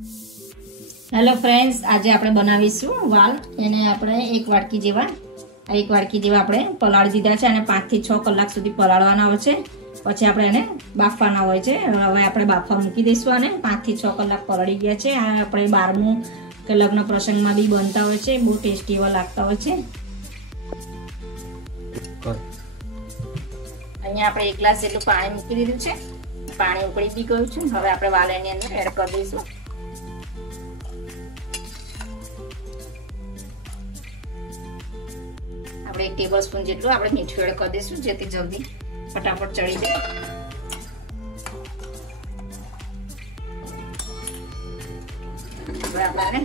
Hello friends, आज આપણે બનાવીશું વાલ। એને આપણે એક વાટકી જેવા આપણે પલાળી દીધા છે અને 5 થી 6 કલાક સુધી પલાળવાના હોય છે। પછી આપણે એને બાફવાના હોય છે। હવે આપણે બાફવા મૂકી દઈશું અને 5 થી 6 કલાક પલાળી ગયા છે। આ આપણે 12મું કે લગ્ન પ્રસંગમાં બી બનતા હોય છે, બહુ ટેસ્ટી એવા લાગતા હોય છે। અહીંયા આપણે 1 ગ્લાસ જેટલું પાણી મૂકી દીધું છે। પાણી ઉકળી બી ગયું છે। હવે આપણે વાલ એની અંદર એડ કરી દઈશું। આપણે 1 ટેબલસ્પૂન જેટલું આપણે મીઠું એડ કરી દઈશું, જેથી જલ્દી ફટાફટ ચડી જાય। હવે આપણે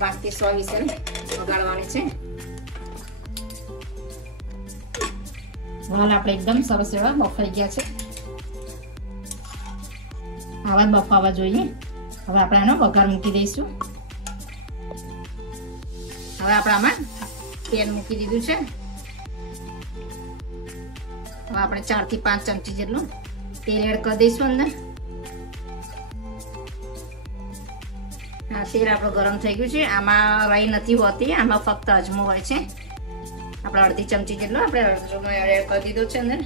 5 થી 6 વિસલ વગાડવાની છે। વાલ આપણે એકદમ સરસ એવા બફાઈ ગયા છે। આવા બફાવા જોઈએ। હવે આપણે આનો વઘાર મૂકી દઈશું। હવે આપણે આમાં તેલ મૂકી દીધું છે। હવે આપણે 4 થી 5 ચમચી જેટલું તેલ એડ કરી દઈશું અંદર। આ તેલ આપણું ગરમ થઈ ગયું છે। આમાં રાઈ નથી હોતી, આમાં ફક્ત અજમો હોય છે। આપણે અડધી ચમચી જેટલો આપણે અજમો એડ કરી દીધો છે અંદર।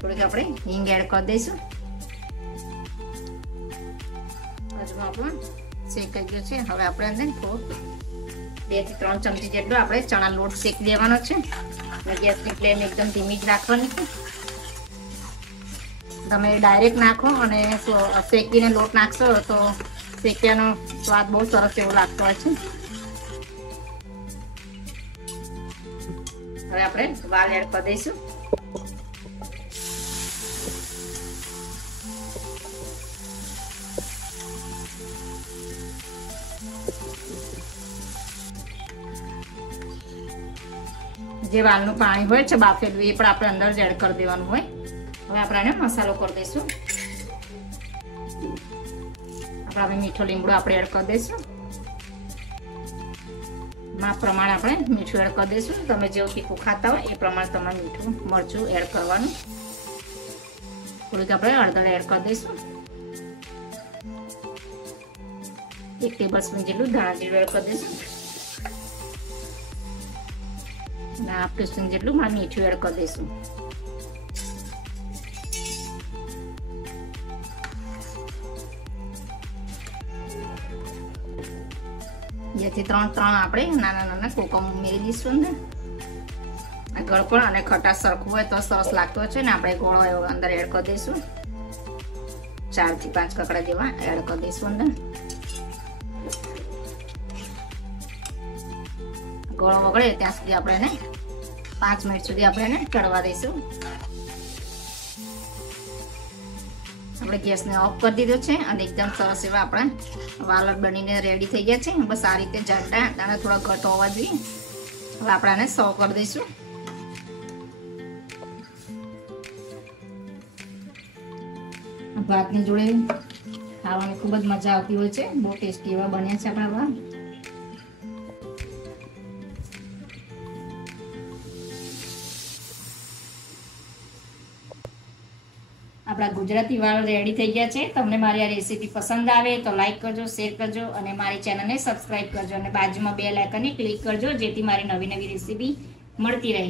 થોડીક આપણે હિંગ એડ કરી દઈશું। અજમો આપણો શેકાઈ ગયો છે। હવે આપણે અંદર 2 થી 3 ચમચી જેટલો આપણે ચણા લોટ શેકી દેવાનો છે। ગેસની ફ્લેમ એકદમ ધીમી જ રાખવાની છે। તમે ડાયરેક્ટ નાખો અને શેકીને લોટ નાખશો તો શેક્યાનો સ્વાદ બહુ સરસ એવો લાગતો હોય છે। હવે આપણે વાલ એડ કરી દઈશું। જે વાલનું પાણી હોય છે બાફેલું, એ પણ આપણે અંદર જ એડ કરી દેવાનું હોય। હવે આપણે આને મસાલો કરી દઈશું। આપણે મીઠો લીમડો આપણે એડ કરી દઈશું। માપ પ્રમાણે આપણે મીઠું એડ કરી દઈશું। તમે જેવું તીખું ખાતા હોય એ પ્રમાણે તમે મીઠું મરચું એડ કરવાનું। થોડીક આપણે હળદર એડ કરી દઈશું। 1 ટેબલસ્પૂન જેટલું ધાણા જીરું એડ કરી દઈશું। હાફ ટીસ્પૂન જેટલું મીઠું એડ કરી દઈશું। 2 થી 3 આપણે નાના કોકમ ઉમેરી દઈશું અંદર। આ ગળપણ અને ખટાશ સરખું હોય તો સરસ લાગતો હોય છે ને। આપણે ગોળો અંદર એડ કરી દઈશું। 4 થી 5 કકડા જેવા એડ કરી દઈશું અંદર। ગોળો વગળે ત્યાં સુધી આપણે એને 5 મિનિટ સુધી આપણે એને ચડવા દઈશું। આપણે ગેસને ઓફ કરી દીધો છે અને એકદમ સરસ એવા આપણા વાલ બનીને રેડી થઈ ગયા છે। બસ આ રીતે જાડા દાણા થોડા ઘટ હોવા જોઈએ। હવે આપણે આને સર્વ કરી દઈશું। ભાતની જોડે ખાવાની ખૂબ જ મજા આવતી હોય છે। બહુ ટેસ્ટી એવા બન્યા છે આપણા વાલ। આપણા ગુજરાતી વાલ રેડી થઈ ગયા છે। તમને મારી આ રેસીપી પસંદ આવે તો લાઈક કરજો, શેર કરજો અને મારી ચેનલને સબસ્ક્રાઇબ કરજો અને બાજુમાં બેલ આઇકનને ક્લિક કરજો, જેથી મારી નવી રેસીપી મળતી રહે।